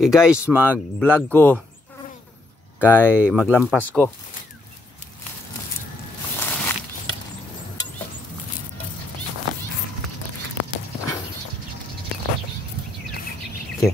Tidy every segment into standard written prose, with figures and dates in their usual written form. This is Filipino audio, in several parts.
Okay guys, mag-vlog ko kay maglampas ko. Okay.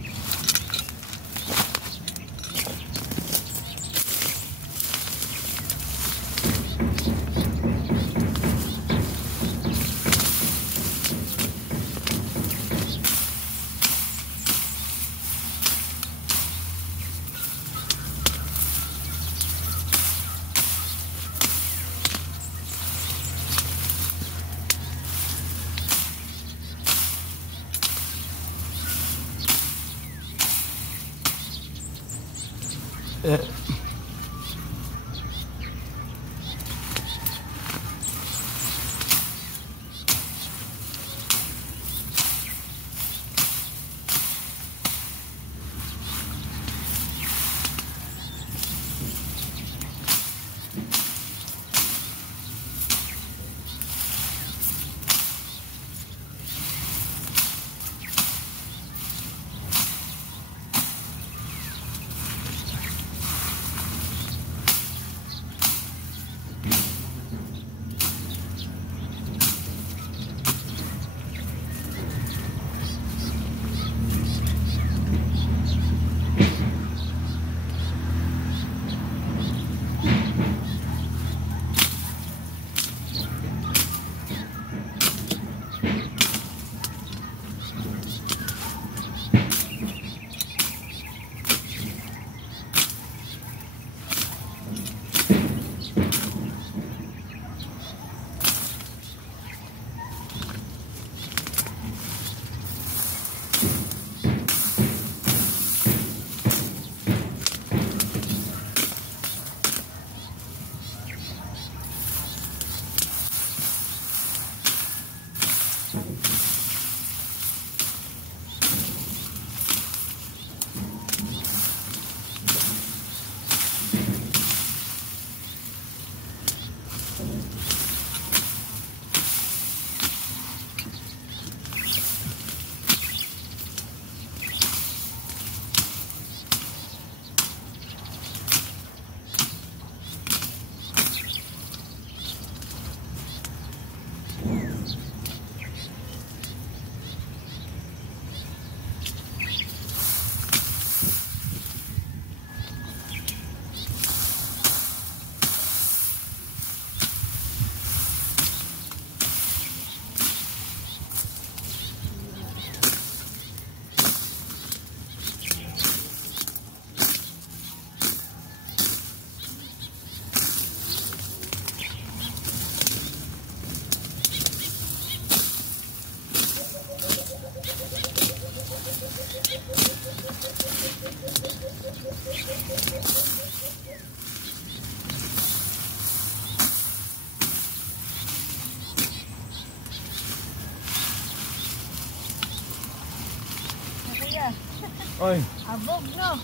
Oy, abog no.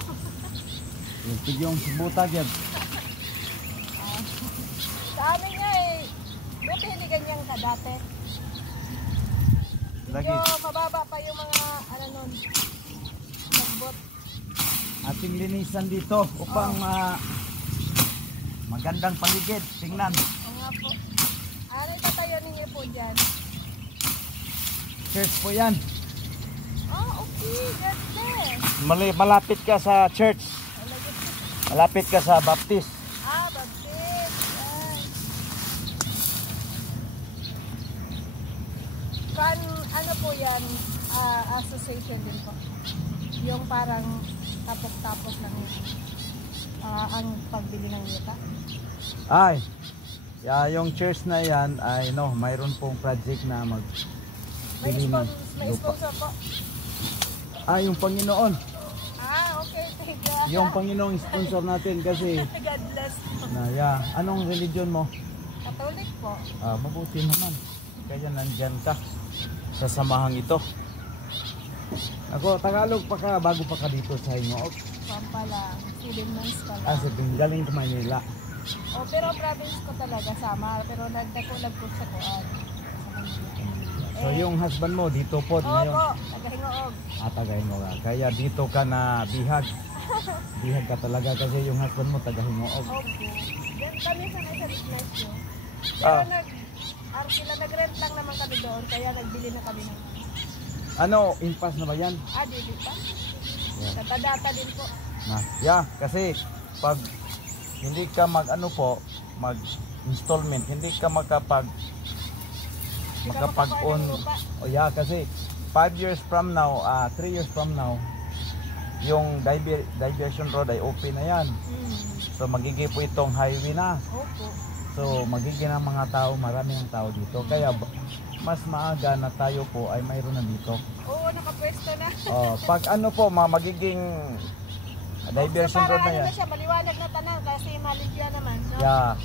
yung yung buta yan. Sa amin nga eh, buti hindi ganyan ka dati. Lagi. Medyo mababa pa yung mga ano nun, pagbot. Ating linisan dito upang magandang paligid. Tingnan. O nga po. Ano itatayo ninyo po dyan? Church po yan. Oh, okay. Ganda. Malapit ka sa church. Malapit ka sa Baptist. Ah, Baptist. Yan. Ano po yan? Association din po. Yung parang tapos-tapos lang ang pagbili ng yuta. Ay, yung church na yan ay mayroon pong project na May bili ng lupa. sponsor po. Yung Panginoon. Okay. Thank you. Yung Panginoong sponsor natin kasi God bless. anong religion mo? Catholic po. Mabuti naman. Kaya nandyan ka sa samahang ito. Ako, Tagalog pa ka bago pa ka dito sa inyo. Pampala. 7 months pa lang. Galing sa Manila. Pero province ko talaga sama. Pero nagdakulag ko sa Kuan. So yung husband mo dito po ngayon. Opo, tagahingoog. Tagahin mo ka. Kaya dito ka na bihag. Bihag ka talaga kasi yung husband mo tagahingoog. Opo. Then kami sa negosyo. Ah. Pero nag-rent lang naman kami doon, kaya nagbili na kami ng... Ano, impas na ba yan? Bili pa. Yeah. Katadata din po. Yeah, kasi pag hindi ka mag installment, hindi ka makapag-on. Oh yeah, kasi 5 years from now, 3 years from now, yung diversion road ay open na yan. So magiging po itong highway na. Opo. So magiging ang mga tao, marami ang tao dito. Kaya mas maaga na tayo po ay mayroon na dito. Oo, nakapwesto na. Pag magiging diversion road na yan. Siya, maliwanag na tanan kasi maligya naman. No? Yeah.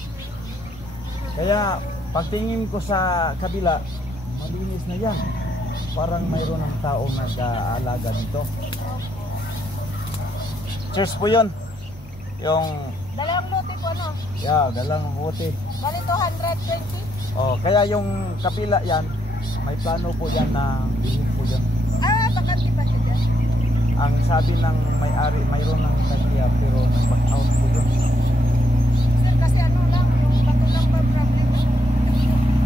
Kaya pagtingin ko sa kabila, malinis na yan. Parang mayroon ng tao nag-aalaga dito. Cheers po yun. Yung... Dalawang lote po, no? Yeah, dalawang lote. Bali 220? Kaya yung kapila yan, may plano po yan na bilhin po yan. Bakante pa siya dyan? Ang sabi ng may-ari, mayroon ng tagiya pero nag-back out po yun. Sir, kasi ano lang, yung bato lang ba problem?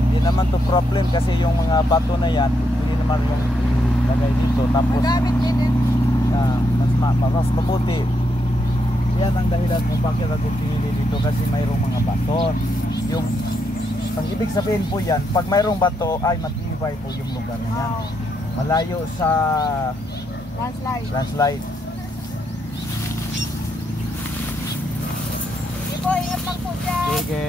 Hindi naman to problem kasi yung mga bato na yan, hindi naman yung ilagay dito. Tapos, Magamit din din. mas mabuti. Yan ang dahilan kung bakit ako pinili dito kasi mayroong mga bato. Yung, ang ibig sabihin po yan, pag mayroong bato ay matibay po yung lugar na yan. Wow. Malayo sa landslide. Sige po, ingat lang po dyan. Sige.